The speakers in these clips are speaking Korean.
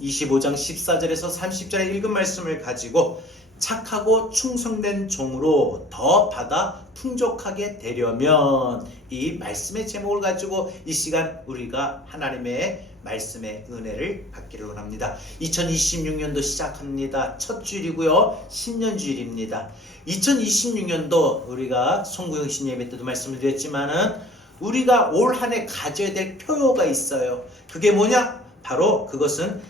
25장 14절에서 30절에 읽은 말씀을 가지고 착하고 충성된 종으로 더 받아 풍족하게 되려면, 이 말씀의 제목을 가지고 이 시간 우리가 하나님의 말씀의 은혜를 받기를 원합니다. 2026년도 시작합니다. 첫 주일이고요. 신년주일입니다. 2026년도 우리가 송구영신 예배 때도 말씀을 드렸지만은 우리가 올 한 해 가져야 될 표어가 있어요. 그게 뭐냐? 바로 그것은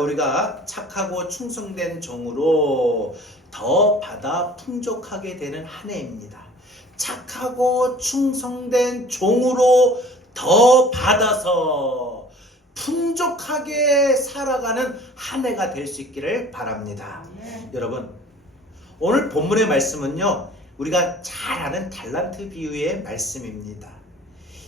우리가 착하고 충성된 종으로 더 받아 풍족하게 되는 한 해입니다. 착하고 충성된 종으로 더 받아서 풍족하게 살아가는 한 해가 될 수 있기를 바랍니다. 여러분, 오늘 본문의 말씀은요, 우리가 잘 아는 달란트 비유의 말씀입니다.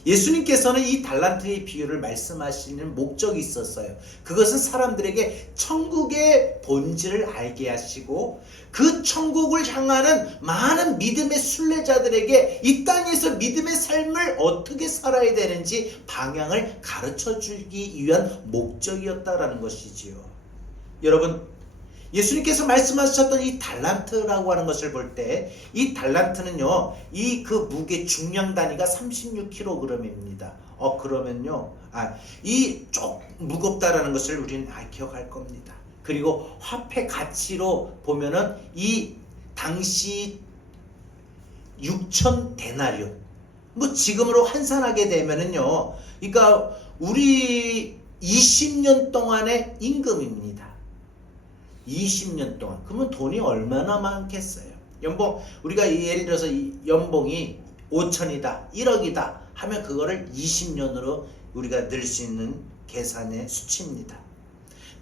예수님께서는 이 달란트의 비유를 말씀하시는 목적이 있었어요. 그것은 사람들에게 천국의 본질을 알게 하시고 그 천국을 향하는 많은 믿음의 순례자들에게 이 땅에서 믿음의 삶을 어떻게 살아야 되는지 방향을 가르쳐 주기 위한 목적이었다라는 것이지요. 여러분, 예수님께서 말씀하셨던 이 달란트라고 하는 것을 볼 때, 이 달란트는요, 이 그 무게 중량 단위가 36kg입니다. 그러면요, 이 좀 무겁다라는 것을 우리는 기억할 겁니다. 그리고 화폐 가치로 보면은 이 당시 6,000데나리온, 뭐 지금으로 환산하게 되면은요, 그러니까 우리 20년 동안의 임금입니다. 20년 동안. 그러면 돈이 얼마나 많겠어요? 연봉, 우리가 예를 들어서 연봉이 5천이다, 1억이다 하면 그거를 20년으로 우리가 늘 수 있는 계산의 수치입니다.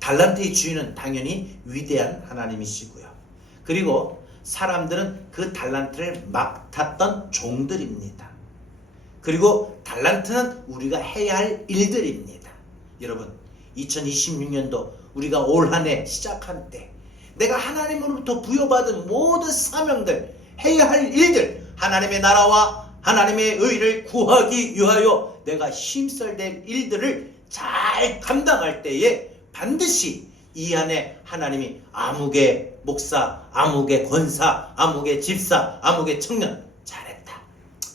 달란트의 주인은 당연히 위대한 하나님이시고요. 그리고 사람들은 그 달란트를 맡았던 종들입니다. 그리고 달란트는 우리가 해야 할 일들입니다. 여러분, 2026년도 우리가 올 한 해 시작한 때 내가 하나님으로부터 부여받은 모든 사명들, 해야 할 일들, 하나님의 나라와 하나님의 의를 구하기 위하여 내가 힘써야 될 일들을 잘 감당할 때에 반드시 이 안에 하나님이 아무개 목사, 아무개 권사, 아무개 집사, 아무개 청년 잘했다,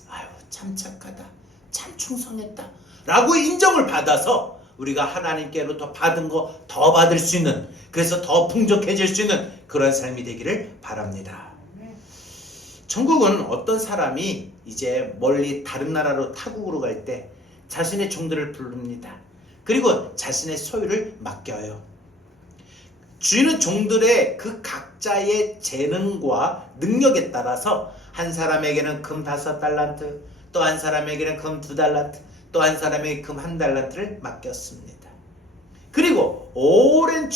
아유 참 착하다, 참 충성했다 라고 인정을 받아서 우리가 하나님께로부터 받은 거 더 받을 수 있는, 그래서 더 풍족해질 수 있는 그런 삶이 되기를 바랍니다. 천국은 어떤 사람이 이제 멀리 다른 나라로 타국으로 갈 때 자신의 종들을 부릅니다. 그리고 자신의 소유를 맡겨요. 주인은 종들의 그 각자의 재능과 능력에 따라서 한 사람에게는 금 5달란트, 또 한 사람에게는 금 2달란트, 또 한 사람에게 금 1달란트를 맡겼습니다. 그리고 오랜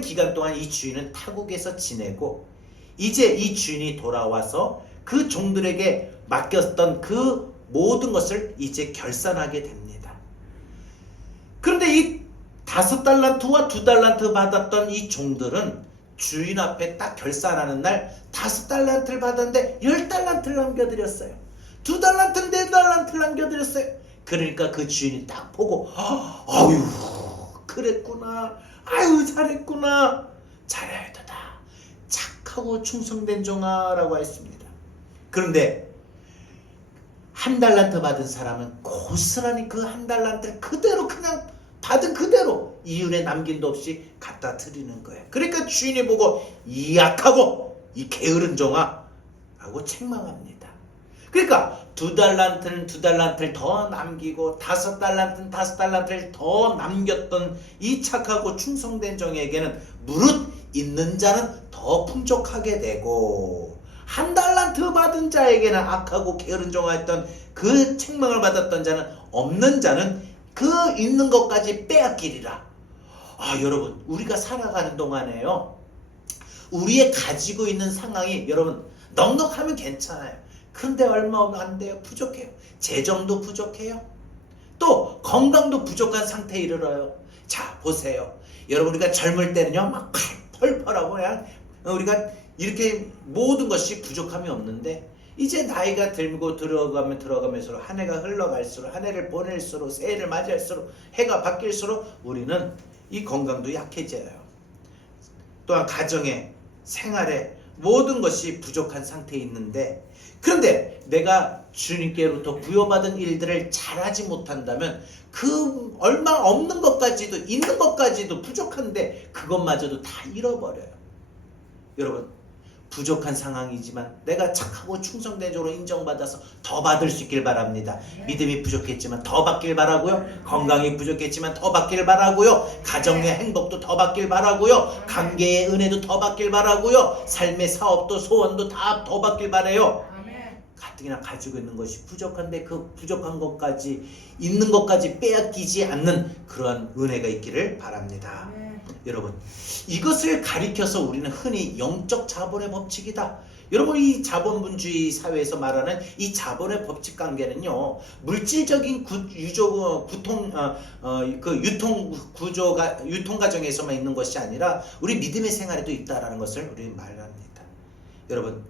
기간 동안 이 주인은 타국에서 지내고 이제 이 주인이 돌아와서 그 종들에게 맡겼던 그 모든 것을 이제 결산하게 됩니다. 그런데 이 5달란트와 2달란트 받았던 이 종들은 주인 앞에 딱 결산하는 날 5달란트를 받았는데 10달란트를 남겨드렸어요. 2달란트, 4달란트를 남겨드렸어요. 그러니까 그 주인이 딱 보고 아유 그랬구나, 아유 잘했구나, 잘해야되다, 착하고 충성된 종아 라고 했습니다. 그런데 1달란트 받은 사람은 고스란히 그 1달란트를 그대로 그냥 받은 그대로 이윤에 남김도 없이 갖다 드리는 거예요. 그러니까 주인이 보고 이 약하고 이 게으른 종아 라고 책망합니다. 그러니까 2달란트는 2달란트를 더 남기고 5달란트는 5달란트를 더 남겼던 이 착하고 충성된 종에게는 무릇 있는 자는 더 풍족하게 되고 1달란트 받은 자에게는 악하고 게으른 종아였던 그 책망을 받았던 자는, 없는 자는 그 있는 것까지 빼앗기리라. 여러분, 우리가 살아가는 동안에요, 우리의 가지고 있는 상황이 여러분 넉넉하면 괜찮아요. 그런데 얼마 안 돼요. 부족해요. 재정도 부족해요. 또 건강도 부족한 상태에 이르러요. 자, 보세요. 여러분, 우리가 젊을 때는요 막 펄펄하고 그냥 우리가 이렇게 모든 것이 부족함이 없는데, 이제 나이가 들고 들어가면서 한 해가 흘러갈수록, 한 해를 보낼수록, 새해를 맞이할수록, 해가 바뀔수록 우리는 이 건강도 약해져요. 또한 가정에, 생활에 모든 것이 부족한 상태에 있는데, 그런데 내가 주님께로부터 부여받은 일들을 잘하지 못한다면 그 얼마 없는 것까지도, 있는 것까지도 부족한데 그것마저도 다 잃어버려요. 여러분, 부족한 상황이지만 내가 착하고 충성된 자로 인정받아서 더 받을 수 있길 바랍니다. 믿음이 부족했지만 더 받길 바라고요. 건강이 부족했지만 더 받길 바라고요. 가정의 행복도 더 받길 바라고요. 관계의 은혜도 더 받길 바라고요. 삶의 사업도 소원도 다 더 받길 바라요. 가뜩이나 가지고 있는 것이 부족한데 그 부족한 것까지, 있는 것까지 빼앗기지 않는 그러한 은혜가 있기를 바랍니다. 여러분, 이것을 가리켜서 우리는 흔히 영적 자본의 법칙이다. 여러분, 이 자본주의 사회에서 말하는 이 자본의 법칙 관계는요, 물질적인 유통 과정에서만 있는 것이 아니라 우리 믿음의 생활에도 있다라는 것을 우리는 말합니다. 여러분,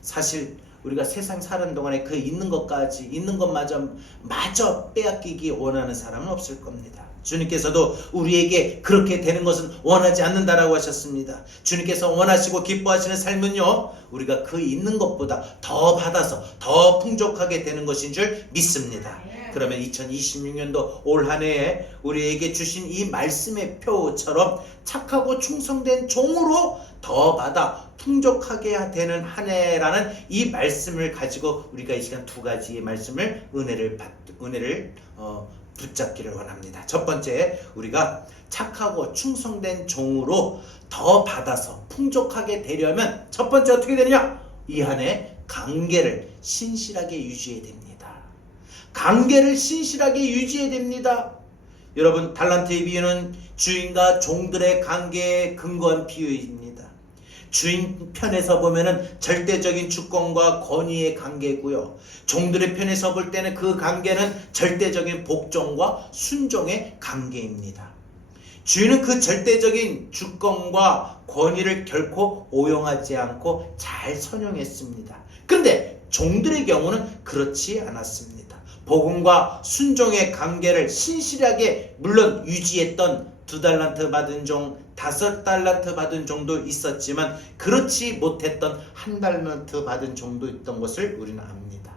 사실 우리가 세상 사는 동안에 그 있는 것마저 마저 빼앗기기 원하는 사람은 없을 겁니다. 주님께서도 우리에게 그렇게 되는 것은 원하지 않는다라고 하셨습니다. 주님께서 원하시고 기뻐하시는 삶은요, 우리가 그 있는 것보다 더 받아서 더 풍족하게 되는 것인 줄 믿습니다. 그러면 2026년도 올 한 해에 우리에게 주신 이 말씀의 표처럼 착하고 충성된 종으로 더 받아 풍족하게 되는 한 해라는 이 말씀을 가지고 우리가 이 시간 두 가지의 말씀을 은혜를 붙잡기를 원합니다. 첫 번째, 우리가 착하고 충성된 종으로 더 받아서 풍족하게 되려면 첫 번째 어떻게 되느냐? 이 한 해 관계를 신실하게 유지해야 됩니다. 관계를 신실하게 유지해야 됩니다. 여러분, 달란트의 비유는 주인과 종들의 관계에 근거한 비유입니다. 주인 편에서 보면은 절대적인 주권과 권위의 관계고요. 종들의 편에서 볼 때는 그 관계는 절대적인 복종과 순종의 관계입니다. 주인은 그 절대적인 주권과 권위를 결코 오용하지 않고 잘 선용했습니다. 그런데 종들의 경우는 그렇지 않았습니다. 복음과 순종의 관계를 신실하게 물론 유지했던 2달란트 받은 종, 5달란트 받은 종도 있었지만 그렇지 못했던 1달란트 받은 종도 있던 것을 우리는 압니다.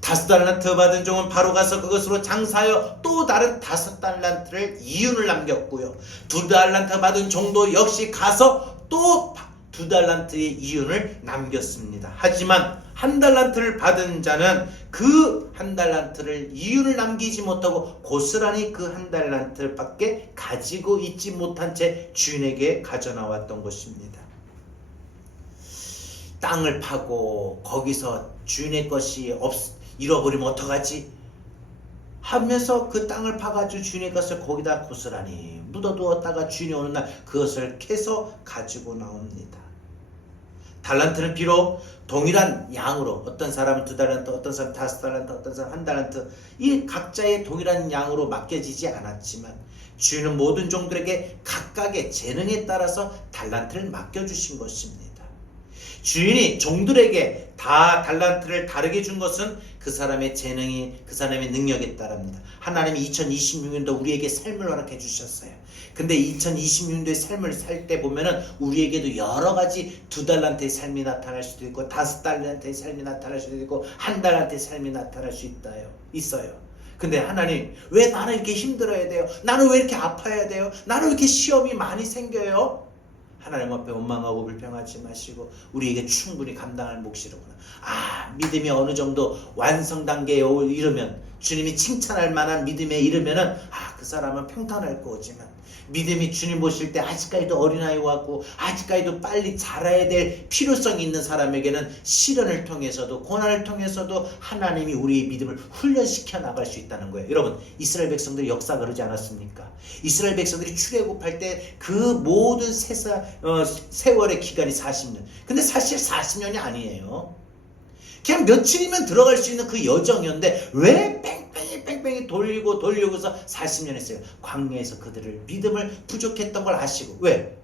5달란트 받은 종은 바로 가서 그것으로 장사하여 또 다른 5달란트를 이윤을 남겼고요. 2달란트 받은 종도 역시 가서 또 2달란트의 이윤을 남겼습니다. 하지만 1달란트를 받은 자는 그 1달란트를 이윤을 남기지 못하고 고스란히 그 1달란트를 밖에 가지고 있지 못한 채 주인에게 가져나왔던 것입니다. 땅을 파고 거기서 주인의 것이 잃어버리면 어떡하지? 하면서 그 땅을 파가지고 주인의 것을 거기다 고스란히 묻어두었다가 주인이 오는 날 그것을 캐서 가지고 나옵니다. 달란트는 비록 동일한 양으로, 어떤 사람은 2달란트, 어떤 사람은 5달란트, 어떤 사람은 1달란트, 이 각자의 동일한 양으로 맡겨지지 않았지만 주인은 모든 종들에게 각각의 재능에 따라서 달란트를 맡겨주신 것입니다. 주인이 종들에게 다 달란트를 다르게 준 것은 그 사람의 재능이, 그 사람의 능력에 따릅니다. 하나님이 2026년도 우리에게 삶을 허락해 주셨어요. 근데 2026년도의 삶을 살 때 보면은 우리에게도 여러 가지 2달란트의 삶이 나타날 수도 있고 5달란트의 삶이 나타날 수도 있고 1달란트의 삶이 나타날 수 있어요. 근데 하나님, 왜 나는 이렇게 힘들어야 돼요? 나는 왜 이렇게 아파야 돼요? 나는 왜 이렇게 시험이 많이 생겨요? 하나님 앞에 원망하고 불평하지 마시고 우리에게 충분히 감당할 몫이로구나. 믿음이 어느 정도 완성 단계에 이르면, 주님이 칭찬할 만한 믿음에 이르면은 그 사람은 평탄할 거지만, 믿음이 주님 보실 때 아직까지도 어린아이 같고 아직까지도 빨리 자라야 될 필요성이 있는 사람에게는 시련을 통해서도 고난을 통해서도 하나님이 우리의 믿음을 훈련시켜 나갈 수 있다는 거예요. 여러분, 이스라엘 백성들이 역사 그러지 않았습니까? 이스라엘 백성들이 출애굽할 때 그 모든 세월의 기간이 40년. 근데 사실 40년이 아니에요. 그냥 며칠이면 들어갈 수 있는 그 여정이었는데 왜 뺑뺑이 돌리고서 40년 했어요. 광야에서 그들을 믿음을 부족했던 걸 아시고. 왜?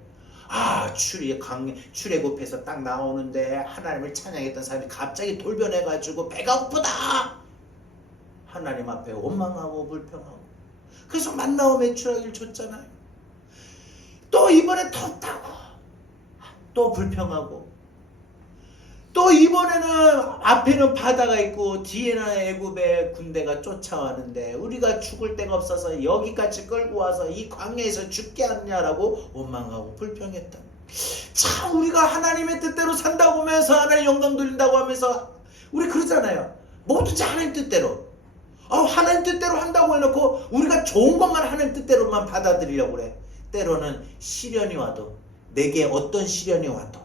출애굽해서 딱 나오는데 하나님을 찬양했던 사람이 갑자기 돌변해가지고 배가 고프다, 하나님 앞에 원망하고 불평하고, 그래서 만나와 메추라기를 줬잖아요. 또 이번에 덥다고 또 불평하고, 또 이번에는 앞에는 바다가 있고 뒤에는 애굽의 군대가 쫓아왔는데 우리가 죽을 데가 없어서 여기까지 끌고 와서 이 광야에서 죽게 하느냐라고 원망하고 불평했다. 참 우리가 하나님의 뜻대로 산다고 하면서 하나님 영광 돌린다고 하면서 우리 그러잖아요. 뭐든지 하나님 뜻대로. 하나님 뜻대로 한다고 해놓고 우리가 좋은 것만 하나님 뜻대로만 받아들이려고 그래. 때로는 시련이 와도, 내게 어떤 시련이 와도,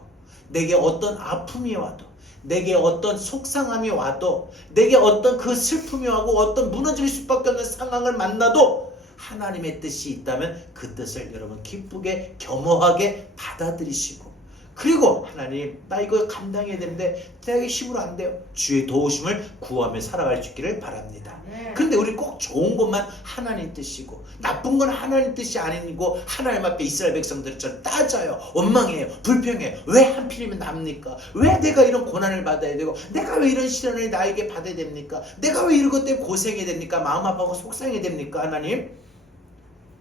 내게 어떤 아픔이 와도, 내게 어떤 속상함이 와도, 내게 어떤 그 슬픔이 와고 어떤 무너질 수밖에 없는 상황을 만나도 하나님의 뜻이 있다면 그 뜻을 여러분 기쁘게 겸허하게 받아들이시고, 그리고 하나님 나 이거 감당해야 되는데 내게 힘으로 안 돼요. 주의 도우심을 구하며 살아갈 수 있기를 바랍니다. 근데 우리 꼭 좋은 것만 하나님 뜻이고 나쁜 건 하나님 뜻이 아니고 하나님 앞에 이스라엘 백성들처럼 따져요. 원망해요. 불평해요. 왜 하필이면 납니까? 왜 내가 이런 고난을 받아야 되고, 내가 왜 이런 시련을 나에게 받아야 됩니까? 내가 왜 이런 것 때문에 고생해야 됩니까? 마음 아파하고 속상해야 됩니까? 하나님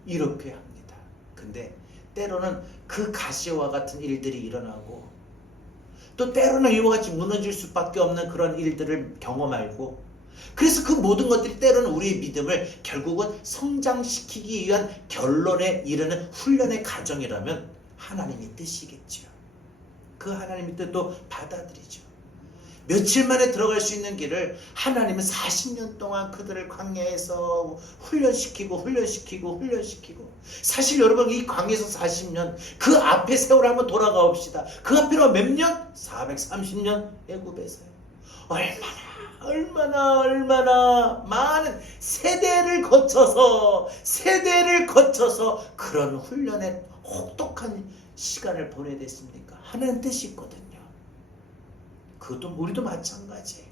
이렇게 합니다. 근데 때로는 그 가시와 같은 일들이 일어나고, 또 때로는 이와 같이 무너질 수밖에 없는 그런 일들을 경험하고, 그래서 그 모든 것들이 때로는 우리의 믿음을 결국은 성장시키기 위한 결론에 이르는 훈련의 과정이라면 하나님의 뜻이겠죠. 그 하나님의 뜻도 받아들이죠. 며칠 만에 들어갈 수 있는 길을 하나님은 40년 동안 그들을 광야에서 훈련시키고 사실 여러분 이 광야에서 40년 그 앞에 세월 한번 돌아가 봅시다. 그 앞에는 몇 년? 430년 애굽에서요. 얼마나 많은 세대를 거쳐서 그런 훈련에 혹독한 시간을 보내야 됐습니까? 하나님 뜻이 있거든요. 그것도 우리도 마찬가지예요.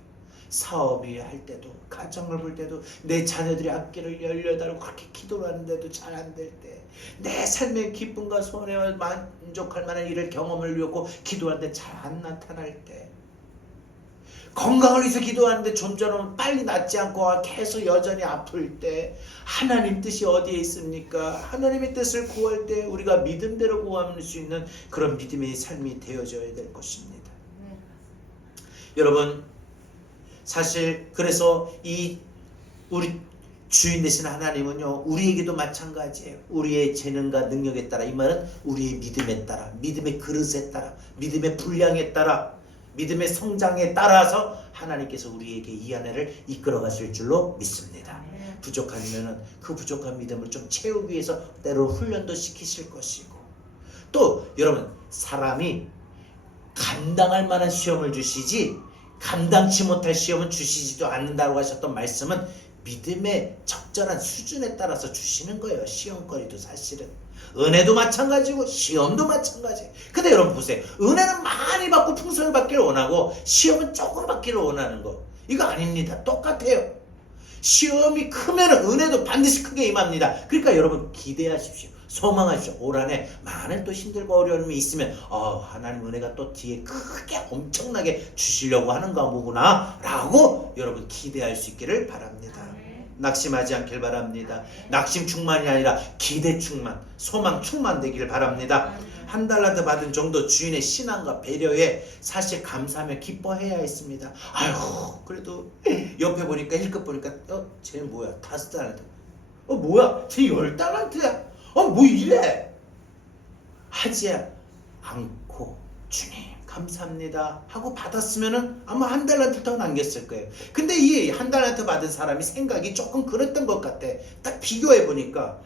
사업이 할 때도, 가정을 볼 때도, 내 자녀들이 앞길을 열려달라고 그렇게 기도를 하는데도 잘 안 될 때, 내 삶의 기쁨과 소원에 만족할 만한 일을 경험을 위하고 기도하는데 잘 안 나타날 때, 건강을 위해서 기도하는데 좀처럼 빨리 낫지 않고 계속 여전히 아플 때, 하나님 뜻이 어디에 있습니까? 하나님의 뜻을 구할 때 우리가 믿음대로 구할 수 있는 그런 믿음의 삶이 되어져야 될 것입니다. 여러분, 사실 그래서 이 우리 주인 되신 하나님은요, 우리에게도 마찬가지예요. 우리의 재능과 능력에 따라, 이 말은 우리의 믿음에 따라, 믿음의 그릇에 따라, 믿음의 분량에 따라, 믿음의 성장에 따라서 하나님께서 우리에게 이 안에를 이끌어 가실 줄로 믿습니다. 부족하면 그 부족한 믿음을 좀 채우기 위해서 때로 훈련도 시키실 것이고, 또 여러분, 사람이 감당할 만한 시험을 주시지 감당치 못할 시험은 주시지도 않는다고 하셨던 말씀은 믿음의 적절한 수준에 따라서 주시는 거예요. 시험거리도 사실은 은혜도 마찬가지고 시험도 마찬가지. 근데 여러분 보세요. 은혜는 많이 받고 풍성히 받기를 원하고 시험은 조금 받기를 원하는 거, 이거 아닙니다. 똑같아요. 시험이 크면 은혜도 반드시 크게 임합니다. 그러니까 여러분 기대하십시오. 소망하십시오. 올 한해 많은 또 힘들고 어려움이 있으면 하나님 은혜가 또 뒤에 크게 엄청나게 주시려고 하는가 보구나 라고 여러분 기대할 수 있기를 바랍니다. 낙심하지 않길 바랍니다. 낙심 충만이 아니라 기대 충만, 소망 충만 되기를 바랍니다. 한 달란트 받은 정도 주인의 신앙과 배려에 사실 감사하며 기뻐해야 했습니다. 아유, 그래도 옆에 보니까 1급 보니까 쟤 뭐야 5달란트, 뭐야 쟤 10달란트야, 뭐 이래 하지 않고 주님 감사합니다 하고 받았으면은 아마 한 달란트 더 남겼을 거예요. 근데 이 한 달란트 받은 사람이 생각이 조금 그랬던 것 같아. 딱 비교해 보니까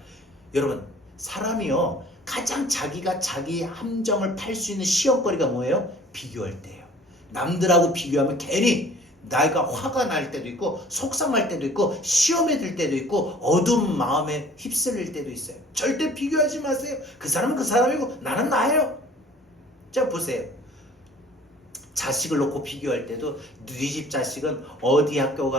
여러분, 사람이요 가장 자기가 자기 함정을 팔 수 있는 시험거리가 뭐예요? 비교할 때예요. 남들하고 비교하면 괜히 나이가 화가 날 때도 있고 속상할 때도 있고 시험에 들 때도 있고 어두운 마음에 휩쓸릴 때도 있어요. 절대 비교하지 마세요. 그 사람은 그 사람이고 나는 나예요. 자 보세요. 자식을 놓고 비교할 때도 네 집 자식은 어디 학교